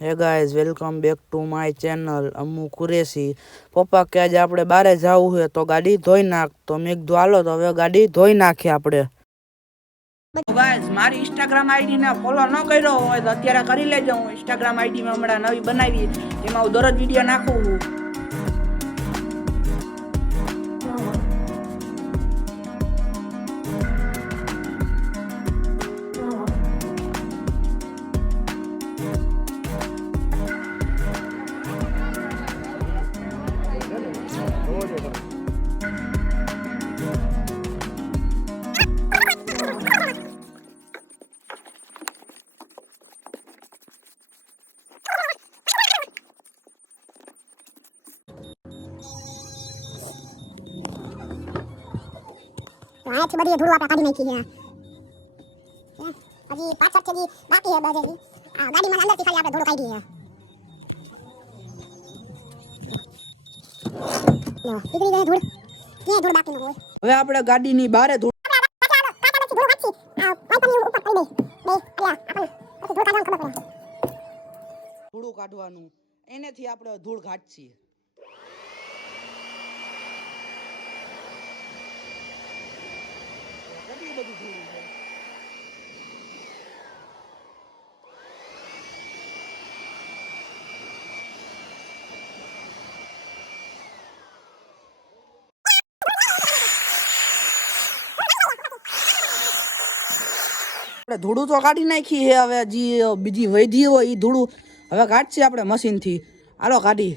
હે guys welcome back to my channel Amu Qureshi. પપ્પા કે આજે આપણે બારે જવું છે તો ગાડી ધોઈ નાખ, તો મેં કીધું હાલો તો હવે ગાડી ધોઈ નાખીએ આપણે. ગાઈઝ મારી ઇન્સ્ટાગ્રામ આઈડી ને ફોલો ન કર્યો હોય તો અત્યારે કરી લેજો. હું ઇન્સ્ટાગ્રામ આઈડી માં હમણાં નવી બનાવી, એમાં હું દરરોજ વિડીયો નાખું છું. અહીંયાથી બધી ધૂળ આપણે કાઢી નાખી છે. હજી પાછળ છે બાકી છે બધે. આ ગાડીમાં અંદરથી ખાલી આપણે ધૂળ કાઢી છે. નીકળી ગઈ ધૂળ. ક્યાંય ધૂળ બાકી ન હોય. હવે આપણે ગાડીની બારે ધૂળ ધૂળ કાઢવાનું, એનેથી આપણે ધૂળ કાઢીએ. કેટલી બધી ધૂળ છે. આપણે ધૂળું તો કાઢી નાખી છે. હવે હજી બીજી વૈધી હોય એ ધૂળું હવે કાઢશે આપણે મશીનથી. હાલો કાઢી.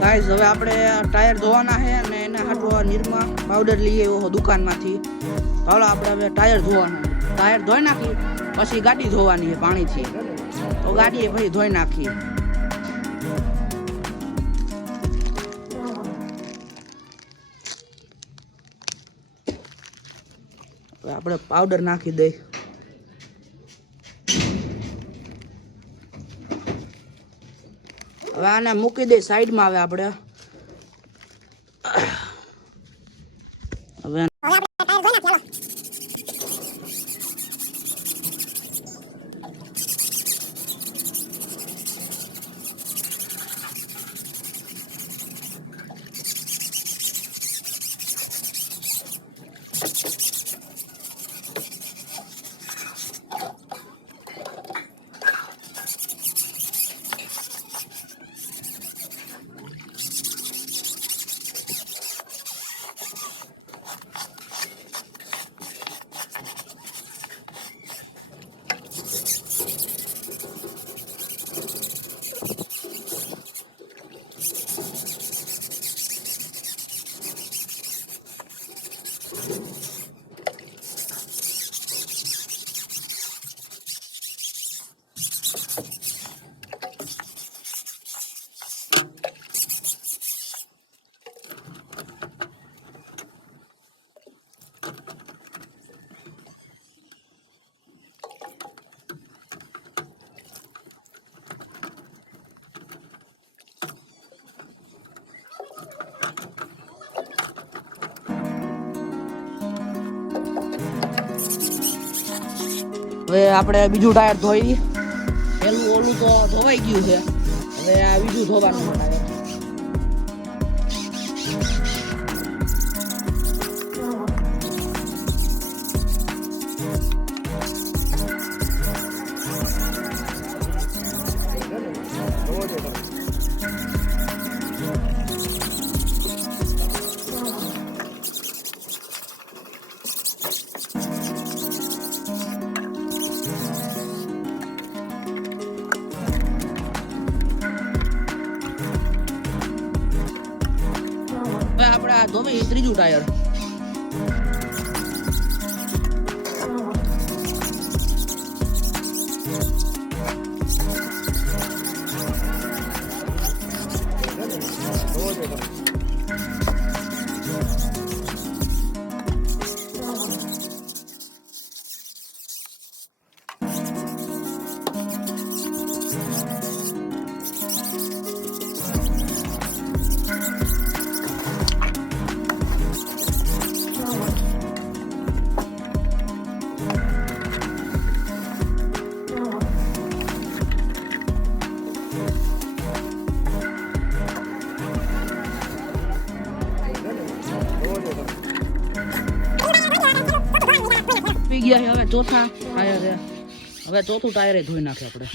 ગાઈઝ હવે આપણે ટાયર ધોવાના છે અને એના હાટવા નિરમા પાવડર લઈએ એવો દુકાનમાંથી. ચાલો આપણે હવે ટાયર ધોવાના. ટાયર ધોઈ નાખી પછી ગાડી ધોવાની છે પાણીથી. તો ગાડીએ પછી ધોઈ નાખી. આપણે પાવડર નાખી દઈ. હવે આને મૂકી દઈ સાઈડમાં. હવે આપણે હવે હવે આપણે બીજું ટાયર ધોઈ. પેલું ઓલું તો ધોવાઈ ગયું છે, હવે આ બીજું ધોવાનું ટાયર. હવે આપણે આ ધોવી ત્રીજું ટાયર. પી ગયા છે હવે ચોથા ટાયર છે. હવે ચોથું ટાયર ધોઈ નાખે આપણે.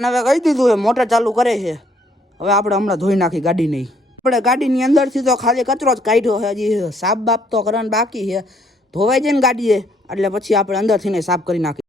હવે કહી દીધું એ મોટર ચાલુ કરે છે. હવે આપણે હમણાં ધોઈ નાખી ગાડી નહીં. આપણે ગાડીની અંદરથી તો ખાલી કચરો જ કાઢ્યો છે, હજી સાફ બાફ તો કરવાનું બાકી છે. ધોવાઈ જાય ને ગાડીએ એટલે પછી આપણે અંદરથી ને સાફ કરી નાખી.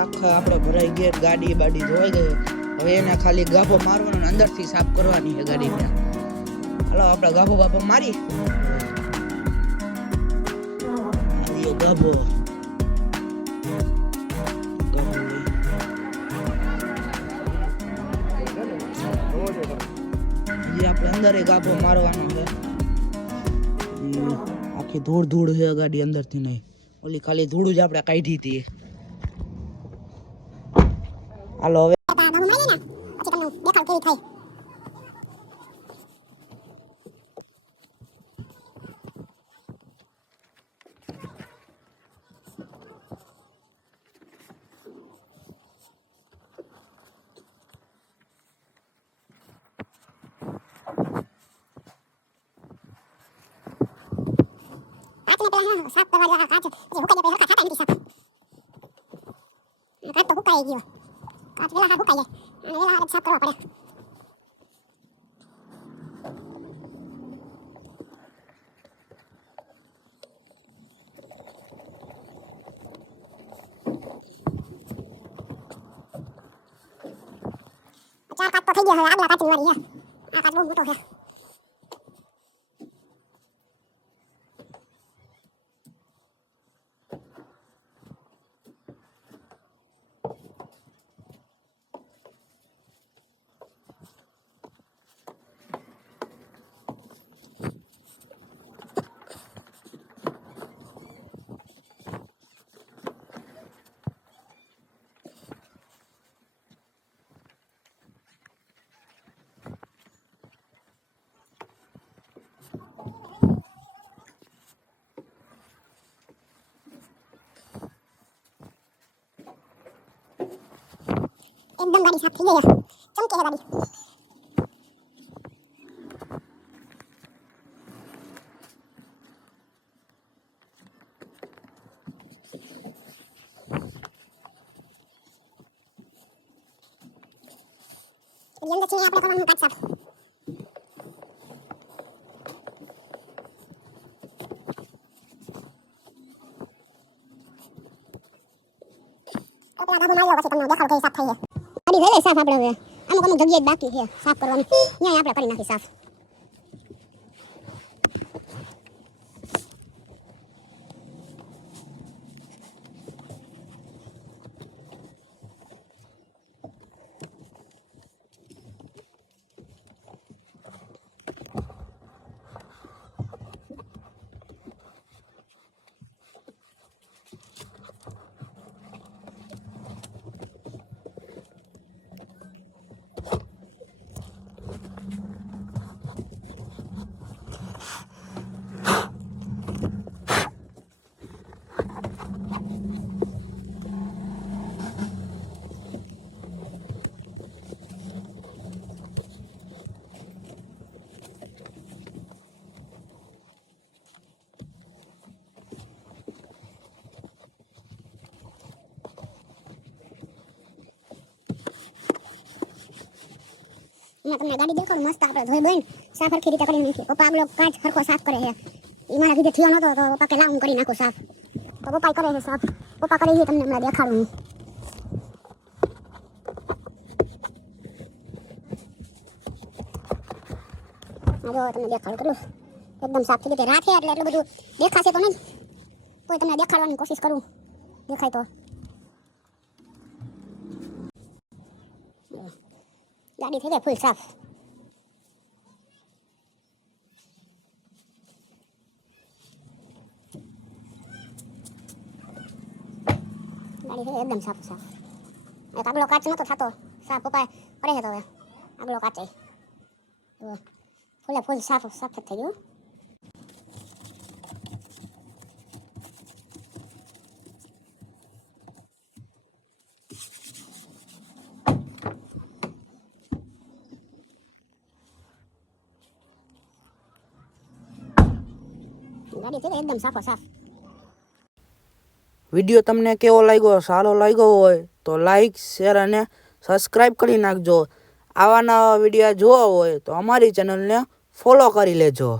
આખા આપણે ભરાઈ ગયા, ગાડી બાડી ધોઈ ગઈ. હવે એને ખાલી ગાભો મારવાનો, અંદરથી સાફ કરવાની છે ગાડીને. હાલો આપણે ગાભો બાભો મારી. ગાભો હજી આપણે અંદર ગાભો મારવાનો છે. આખી ધૂળ ધૂળ છે ગાડી અંદરથી નહીં, ઓલી ખાલી ધૂળ જ આપણે કાઢી હતી. હાલો હવે કાચને પેલા સાફ કરવા દેવા. કાચ જે હુકાઈ જાય હરખા થતા નથી સાફ. કાચ તો હુકાઈ ગયો. કાચ વેલા હુકાઈ જાય અને વેલા સાફ કરવા પડે. ચાર કાચ તો થઈ ગયા. હવે આગલા કાચની વારી છે. આ કાચ બહુ મોટો છે. एकदम गाड़ी साफ થઈ ગઈ છે. ચમકે છે ગાડી. એની અંદર છે આપણે કરવાનું કાચ સાફ. ઓલા ડાબો માર્યો પછી તમને દેખાડો કઈ સાફ થઈ છે. ગાડી વેલે સાફ આપણે હવે અમુક અમુક જગ્યાએ બાકી છે સાફ કરવાની. ત્યાં આપણે કરી નાખી સાફ. તમને ગાડી દેખાડું મસ્ત આપણે ધોઈ ધોઈને સાફ હરખી રીતે કરી નાખી. પપ્પા આગલો કાચ હરખો સાફ કરે છે. એ મારા કીધે થયો નતો તો પપ્પા કે લાવ હું કરી નાખું સાફ. તો પપ્પા કરે છે સાફ. પપ્પા કરે છે તમને હમણાં દેખાડું. જો તમને દેખાડું કેટલું એકદમ સાફ થઈ ગયું. રાત છે એટલે એટલું બધું દેખાશે તો નહીં, તો તમને દેખાડવાની કોશિશ કરું. દેખાય તો ગાડી થઈ ગઈ ફૂલ સાફ. ગાડી થઈ એકદમ સાફ સાફ. એક આગલો કાચ નતો થતો સાફ. પપ્પા કરે છે તો હવે આગલો કાચ ફૂલે ફૂલ સાફ સાફ થઈ ગયું. ગાડી થઈ એકદમ સાફો સાફ. વિડીયો તમને કેવો લાગ્યો? સારો લાગ્યો હોય તો લાઈક, શેર અને સબસ્ક્રાઈબ કરી નાખજો. આવા નવા વિડીયો જોવા હોય તો અમારી ચેનલને ફોલો કરી લેજો.